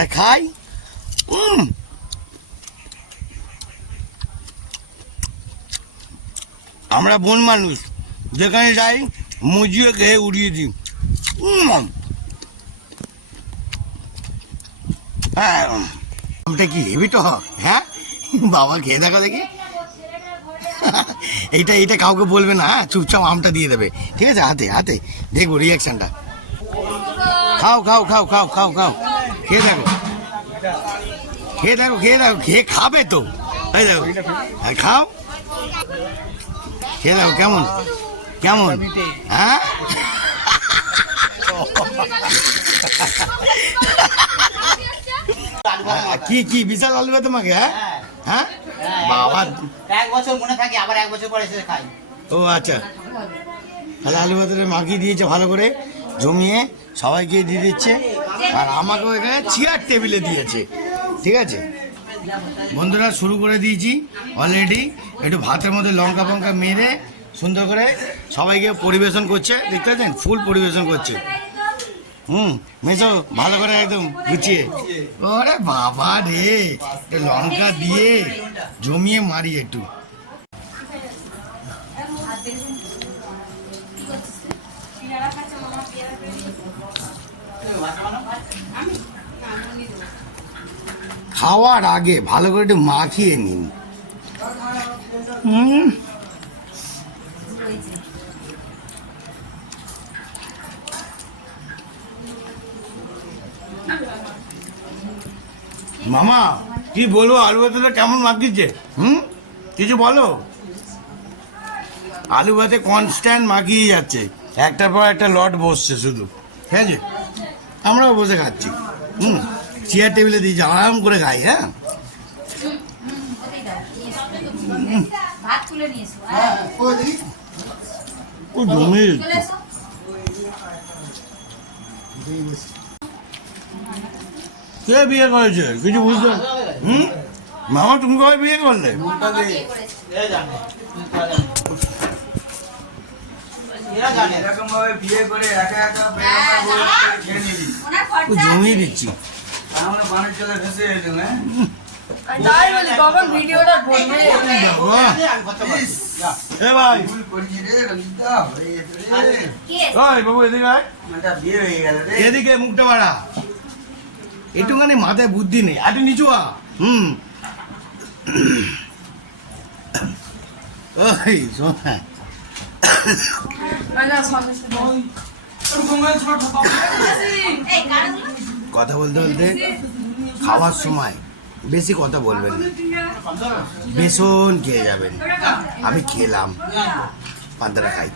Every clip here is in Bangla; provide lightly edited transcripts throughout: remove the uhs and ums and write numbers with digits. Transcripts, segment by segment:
এটা খাই। আমরা বন মানুষ, যেখানে যাই মুজিয়ে খেয়ে উড়িয়ে দিই। হ্যাঁ, আমটা কি হেবি তো? হ্যাঁ বাবা, খেয়ে দেখো দেখি। এইটা কাউকে বলবে না, হ্যাঁ চুপচাপ আমটা দিয়ে দেবে, ঠিক আছে? হাতে হাতে দেখবো রিয়াকশনটা। খাও খাও খাও খাও খাও খাও, খেয়ে দেখো খেয়ে দেখো খেয়ে দেখো, খেয়ে খাবে তো, এই দেখো খাও, খেয়ে দেখো কেমন কেমন। হ্যাঁ কি কি বিশাল আলু তোমাকে? হ্যাঁ হ্যাঁ বাবা, এক বছর মনে থাকে, আবার এক বছর পরে এসে খাই। ও আচ্ছা, তাহলে আলু ভাতের মাখিয়ে দিয়েছে ভালো করে জমিয়ে, সবাইকে দিয়ে দিচ্ছে, আর আমাকেও এখানে চেয়ার টেবিলে দিয়েছে, ঠিক আছে বন্ধুরা? শুরু করে দিয়েছি অলরেডি। একটু ভাতের মধ্যে লঙ্কা ফঙ্কা মেরে সুন্দর করে সবাইকে পরিবেশন করছে, দেখতে পাচ্ছেন? ফুল পরিবেশন করছে। মেশো ভালো করে একদম গুছিয়ে। ওরে বাবা রে, লঙ্কা দিয়ে জমিয়ে মারি একটু। খাওয়ার আগে ভালো করে একটু মাখিয়ে নিন। মামা কি বলবো, আলু ভাতেটা কেমন মাখিয়েছে? কিছু বলো। আলু ভাতে কনস্ট্যান্ট মাখিয়ে যাচ্ছে, একটার পর একটা লট বসছে শুধু, ঠিক আছে? আমরাও বসে খাচ্ছি, চেয়ার টেবিলে দিয়েছি, আরাম করে খাই। হ্যাঁ ও জমি কে বিয়ে করেছে কিছু বুঝতে? মামা তুমি কবে বিয়ে করলে? জমিয়ে দিচ্ছি। এদিকে মুখটা বাড়া, একটুখানি মাথায় বুদ্ধি নেই, আটু নিচু ওই শোনা, কথা বলতে বলতে খাওয়ার সময় বেশি কথা বলবেন, বেসন খেয়ে যাবেন। আমি খেলাম, পান্তাটা খাই।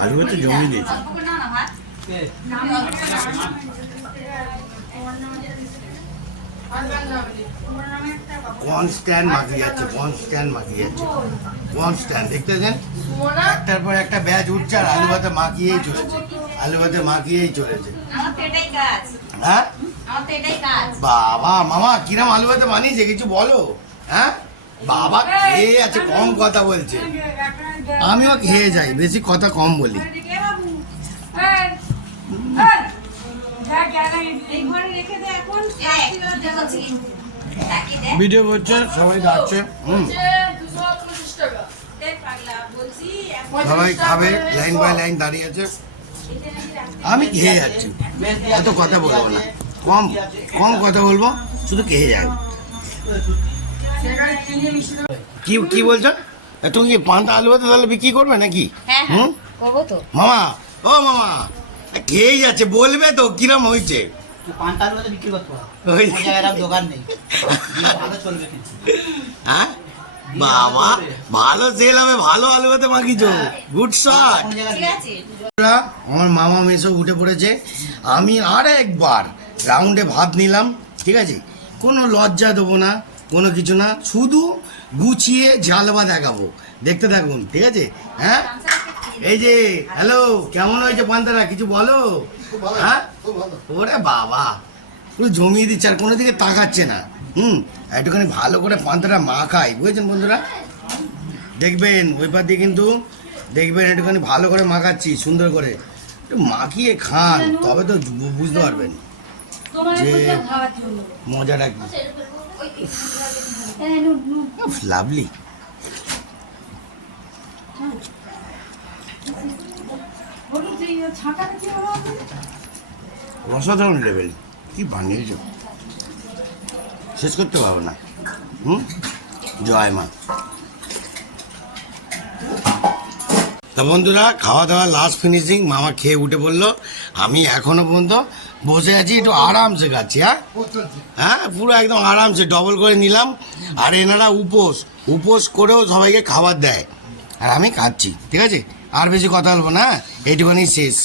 আলু তো জমিয়ে দিয়েছি। কনস্ট্যান্ট মাখিয়ে যাচ্ছে, কনস্ট্যান্ট মাখিয়ে যাচ্ছে, কনস্ট্যান্ট দেখতে দেন, একটার পর একটা ব্যাচ উঠছে, আর আলু ভাতে মাখিয়েই চলেছে, আলু ভাতে মাখিয়েই চলেছে। হ্যাঁ বাবা মামা কিরম আলু ভাতে বানিয়েছে কিছু বলো? হ্যাঁ বাবা খেয়ে আছে, কম কথা বলছে, আমিও খেয়ে যাই, বেশি কথা কম বলি। ভিডিও করছে, সবাই যাচ্ছে, সবাই খাবে, লাইন বাই লাইন দাঁড়িয়ে আছে, আমি খেয়ে যাচ্ছি, এত কথা বলবো না, কম কম কথা বলবো, শুধু খেয়ে যাই। কি কি বলছো তুমি? কি পান্তা আলু ভাতে তাহলে বিক্রি করবে নাকি? মামা ও মামা খেয়েই যাচ্ছে, বলবে তো কিরম হয়েছে? হ্যাঁ বাবা ভালো সেল হবে, ভালো আলু ভাতে মাখিয়েছো, গুড শট। আমার মামা মেসো উঠে পড়েছে, আমি আর একবার রাউন্ডে ভাত নিলাম, ঠিক আছে? কোনো লজ্জা দেবো না, কোনো কিছু না, শুধু গুছিয়ে ঝালবা দেখাবো, দেখতে থাকুন, ঠিক আছে? হ্যাঁ এই যে হ্যালো, কেমন হয়েছে পান্তারা কিছু বলো? হ্যাঁ ওরে বাবা পুরো জমিয়ে দিচ্ছে, আর কোনো দিকে তাকাচ্ছে না। একটুখানি ভালো করে পান্তাটা মাখাই, বুঝেছেন বন্ধুরা? দেখবেন ওই পার দিয়ে কিন্তু দেখবেন একটুখানি ভালো করে মাখাচ্ছি সুন্দর করে, একটু মাখিয়ে খান, তবে তো বুঝতে পারবেন যে মজাটা কি। লাভলি, অসাধারণ লেভেল, কি বানিয়েছ, শেষ করতে পারবো না। জয় মা। তা বন্ধুরা, খাওয়া দাওয়া লাস্ট ফিনিশিং, মামা খেয়ে উঠে বললো, আমি এখনো পর্যন্ত বসে আছি, একটু আরামসে খাচ্ছি। হ্যাঁ পুরো একদম আরামসে ডবল করে নিলাম। আর এনারা উপোস করেও সবাইকে খাবার দেয়, আর আমি খাচ্ছি। ঠিক আছে, আর বেশি কথা বলবো না, এইটুখানি শেষ।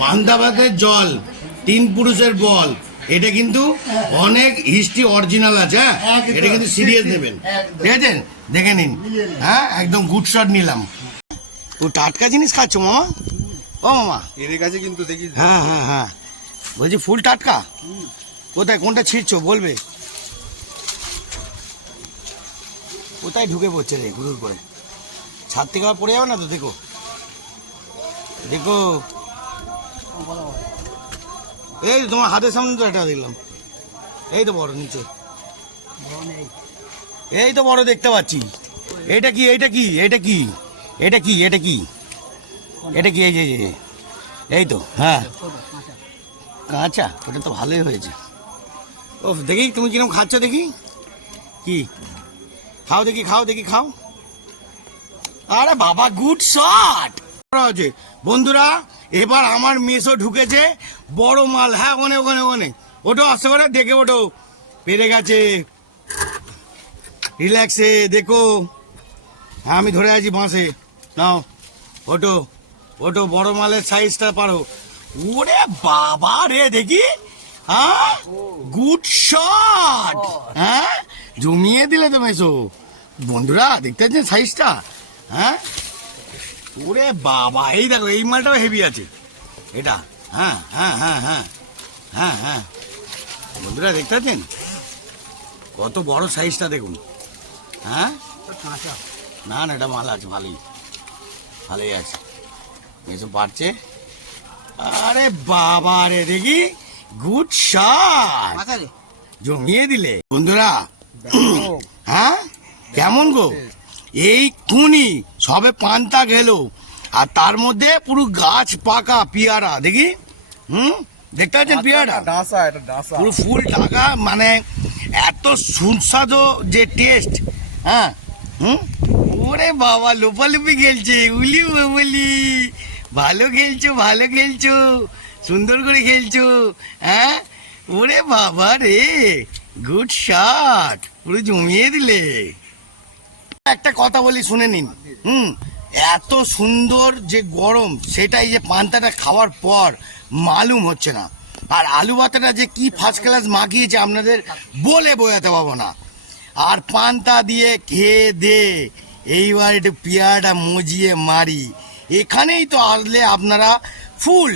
পান্তা ভাতের জল, 3 পুরুষের বল, এটা কিন্তু অনেক হিস্ট্রি অরিজিনাল আছে। হ্যাঁ, এটা কিন্তু সিরিয়াস নেবেন, ঠিক আছে, দেখে নিন। হ্যাঁ, একদম গুড শট নিলাম। ও টাটকা জিনিস খাচ্ছ মামা? ও মামা এদের কাছে কিন্তু দেখি। হ্যাঁ হ্যাঁ হ্যাঁ, বলছি ফুল টাটকা। কোথায়, কোনটা ছিঁড়ছো বলবে? কোথায় ঢুকে পড়ছে রে হুড়ুর করে? ছাদ থেকে আবার পড়ে যাবে না তো? দেখো দেখো, এই তোমার হাতের সামনে তো এটা দেখলাম, এই তো বড় নিচে, এই তো বড় দেখতে পাচ্ছি। এটা কি, এটা কি, এটা কি, এটা কি, এটা কি, এটা কি? এই যে এই তো, হ্যাঁ কাঁচা, ওটা তো ভালোই হয়েছে। ও দেখি তুমি কিরকম খাচ্ছ, দেখি কি খাও, দেখি খাও, দেখি খাও। আরে বাবা, গুড শট আছে বন্ধুরা। এবার আমার মেসও ঢুকেছে, বড় মাল। হ্যাঁ, ওখানে ওখানে ওখানে ওটো, আসতে করে দেখে ওটো, পেরে গেছে। রিল্যাক্সে দেখো, হ্যাঁ আমি ধরে আছি বাঁশে। নাও ওটো, ওটো বড় মালের সাইজটা পারো। ওরে বাবা রে, দেখি, হ্যাঁ গুড শট, হ্যাঁ জমিয়ে দিলে তো মেসো। বন্ধুরা দেখতে পাচ্ছেন সাইজটা? হ্যাঁ, ওরে বাবা, এই দেখো, এই মালটাও হেভি আছে এটা। হ্যাঁ হ্যাঁ হ্যাঁ হ্যাঁ হ্যাঁ হ্যাঁ, বন্ধুরা দেখতে পাচ্ছেন কত বড় সাইজটা, দেখুন। হ্যাঁ না না, এটা মাল আছে, ভালোই ভালোই আছে, এসব পারছে। আরে বাবা রে, দেখি গুড শট, জমিয়ে দিলে বন্ধুরা। হ্যাঁ কেমন গো, এই কুনি সবে পান্তা গেল, আর তার মধ্যে পুরো গাছ পাকা পেয়ারা, দেখি। দেখতে পাচ্ছেন পেয়ারা, পুরো ফুল টাকা, মানে এত সুস্বাদু যে টেস্ট। হ্যাঁ ওরে বাবা, লোপালুপি খেলছে, উলি বলি, ভালো খেলছো, ভালো খেলছো, সুন্দর করে খেলছো। হ্যাঁ ওরে বাবা রে, গুড শট, পুরো জমিয়ে দিলে। একটা কথা বলি, শুনে নিন। এত সুন্দর যে গরম, সেটা এই যে পান্তাটা খাওয়ার পর মালুম হচ্ছে না। আর আলু ভাতাটা যে কি ফার্স্ট ক্লাস মাখিয়েছে, আপনাদের বলে বোঝাতে পারবো না। আর পান্তা দিয়ে খেয়ে দে, এইবার একটু পেয়ারাটা মজিয়ে মারি। এখানেই তো আসলে আপনারা ফুল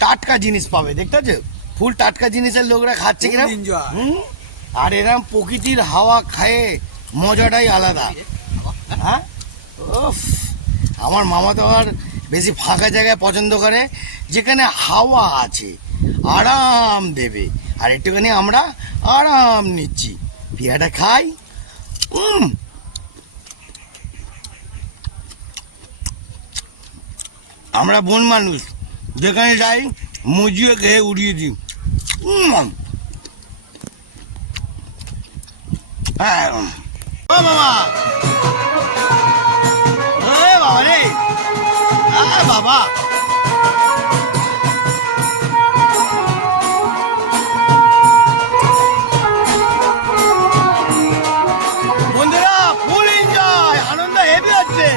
টাটকা জিনিস পাবে, দেখতে পাচ্ছ? ফুল টাটকা জিনিসের লোকরা খাচ্ছে কিনা। আর এরকম প্রকৃতির হাওয়া খায়ে মজাটাই আলাদা। হ্যাঁ, আমার মামা তো আর বেশি ফাঁকা জায়গায় পছন্দ করে, যেখানে হাওয়া আছে, আরাম দেবে। আর একটুখানি আমরা আরাম নিচ্ছি, পেয়ারাটা খাই। আমরা বন মানুষ, যেখানে যাই মজিয়ে খেয়ে উড়িয়ে দিই। হ্যাঁ ও মামা, বাবা রে, বাবা বন্ধুরা, ফুল এনজয়, আনন্দ হেভি হচ্ছে।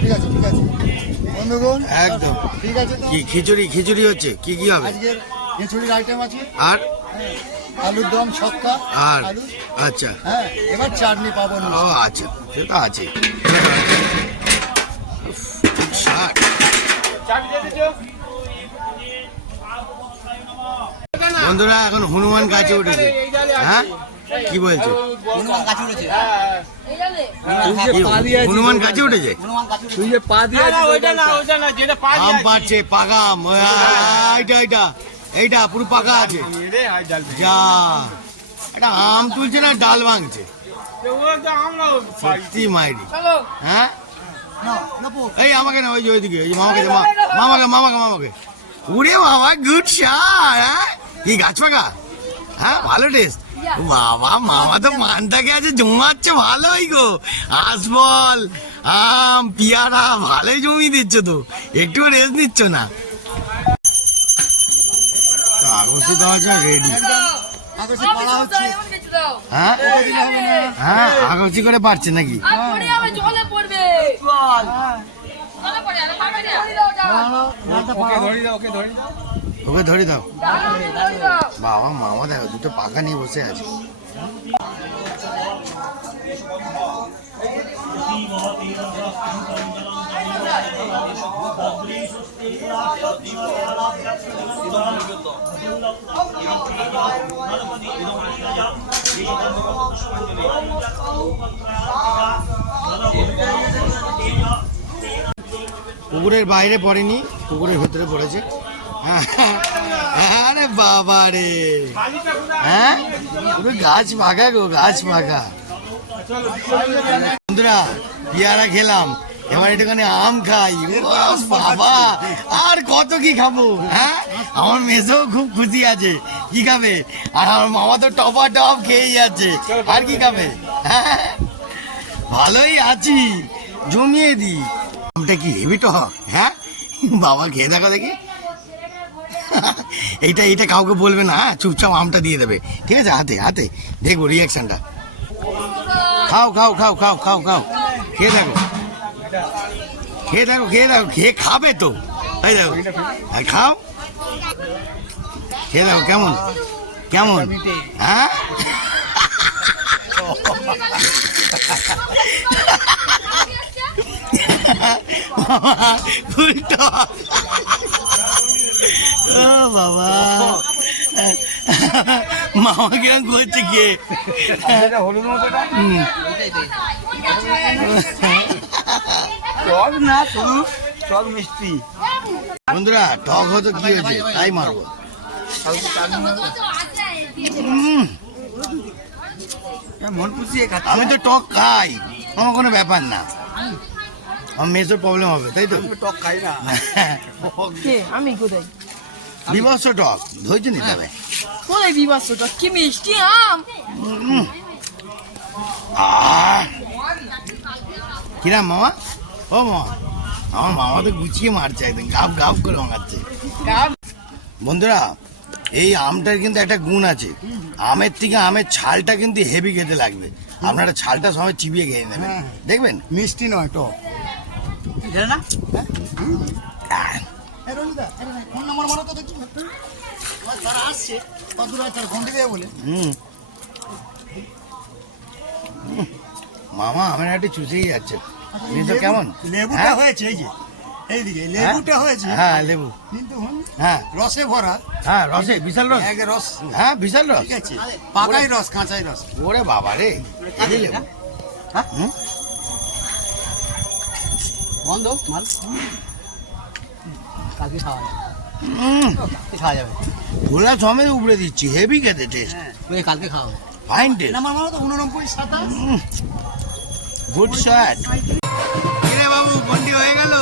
ঠিক আছে বন্ধুগণ, একদম ঠিক আছে তো। কি খিচুড়ি খিচুড়ি হচ্ছে, কি কি হবে? আজকের খিচুড়ির আইটেম আছে, আর আলুর দম, ছক্কা, আর আলু। আচ্ছা, হ্যাঁ, এবার চাটনি পাবো না। ও আচ্ছা, সেটা আছে। ষাট। বন্ধুরা এখন হনুমান গাছে উঠেছে। হ্যাঁ, কি বলছো? হনুমান গাছে উঠেছে। কি, হনুমান গাছে উঠেছে? হনুমান গাছে উঠেছে। তুই যে পা দিয়ে আম পাচ্ছে পাকা আম। এইটা এইটা পুরো পাকা আছে। যা, এটা আম তুলছে না ডাল ভাঙছে, সত্যি মাইরি। হ্যাঁ, এই আমাকে না, ওই যে ওইদিকে, ওই যে মামাকে দে, মামাকে উড়ে বাবা, গুড শট। হ্যাঁ, কি গাছ পাকা? হ্যাঁ, ভালো টেস্ট। বাবা, মামা তো মানটাকে আছে জমাচ্ছে ভালোই গো। আসবল, আম, পিয়ারা ভালোই জমি দিচ্ছ তো, একটু রেস্ট নিচ্ছ না। কাগজে দেওয়া যায় রেডি। কাগজে পাড়া হচ্ছে। হ্যাঁ হ্যাঁ, আগছি করে পারছে নাকি? ওকে ধরে দাও। বাবা, মামা দেখো দুটো পাকা নিয়ে বসে আছে। পুকুরের বাইরে পড়েনি, পুকুরের ভেতরে পড়েছে। আরে বাবা রে, হ্যাঁ, পুরো গাছ পাকা গো, গাছ পাকা। বন্ধুরা, পিয়ারা খেলাম, এবার একটুখানি আম খাই। বাস বাবা, আর কত কি খাবো? হ্যাঁ, আমার মেয়েও খুব খুশি আছে। কি খাবে? আর আমার মামা তো টপা টপ খেয়েই যাচ্ছে। আর কি খাবে? হ্যাঁ, ভালোই আছি, জমিয়ে দি। আমটা কি হেভি টক? হ্যাঁ বাবা, খেয়ে দেখো দেখি। এইটা কাউকে বলবে না, হ্যাঁ, চুপচাপ আমটা দিয়ে দেবে, ঠিক আছে? হাতে হাতে দেখবো রিয়াকশনটা। খাও খাও খাও খাও খাও খাও, খেয়ে দেখো, খেয়ে দেখো, খেয়ে দেখো, খেয়ে খাবে তো, তাই দেখো, আর খাও, খেয়ে দেখো কেমন কেমন। হ্যাঁ, উল্টো। ও বাবা, মামা কিরম করছে কে? টক মিষ্টি। বন্ধুরা, টক হতো কি হয়েছে, তাই মারবো। মন পুষিয়ে খাচ্ছে। আমি তো টক খাই, আমার কোনো ব্যাপার না। আমার মেসের প্রবলেম হবে, তাই তো? টক খাই না। আমি কোথায় বিভৎস টক, ধৈর্য নিতে হবে। কোথায় বিবাসটা কি মিষ্টি আম। কিরাম মামা? ও মামা, আমার মামা তো গুছিয়ে মারছে, একদম গাপ গাপ করে মারছে। বন্ধুরা, এই আমটার কিন্তু একটা গুণ আছে, আমের থেকে আমের ছালটা কিন্তু হেভি খেতে লাগবে। আপনারা ছালটা সবাই চিবিয়ে খেয়ে নেবেন, দেখবেন। মিষ্টি নয়, টক। জানে না? ফোন নাম্বার মারো তো দেখি। তারা আসছে, কতদূর আছে ঘন্টা দেবে বলে। মামা আমার একটা চুষেই যাচ্ছে। তো কেমন লেবুটা হ্যাঁ? হয়েছে, এই যে এইদিকে লেবুটা হয়েছে, হ্যাঁ, লেবু, কিন্তু হ্যাঁ রসে ভরা। হ্যাঁ, রসে বিশাল রস। এক রস, হ্যাঁ, বিশাল রস। ঠিক আছে, পাকাই রস, কাঁচাই রস। ওরে বাবা রে, এই লেবু। হুম? বন্ধ মাল কালকে খাওয়া যাবে। কালকে খাওয়া যাবে। গোলা সমেত উপড়ে দিচ্ছি, হেভি খেতে টেস্ট, ওই কালকে খাওয়া হবে। Fine test. নাম্বার মারো তো 89 27। Good shot. কিরে বাবু, বন্ডি হয়ে গেল?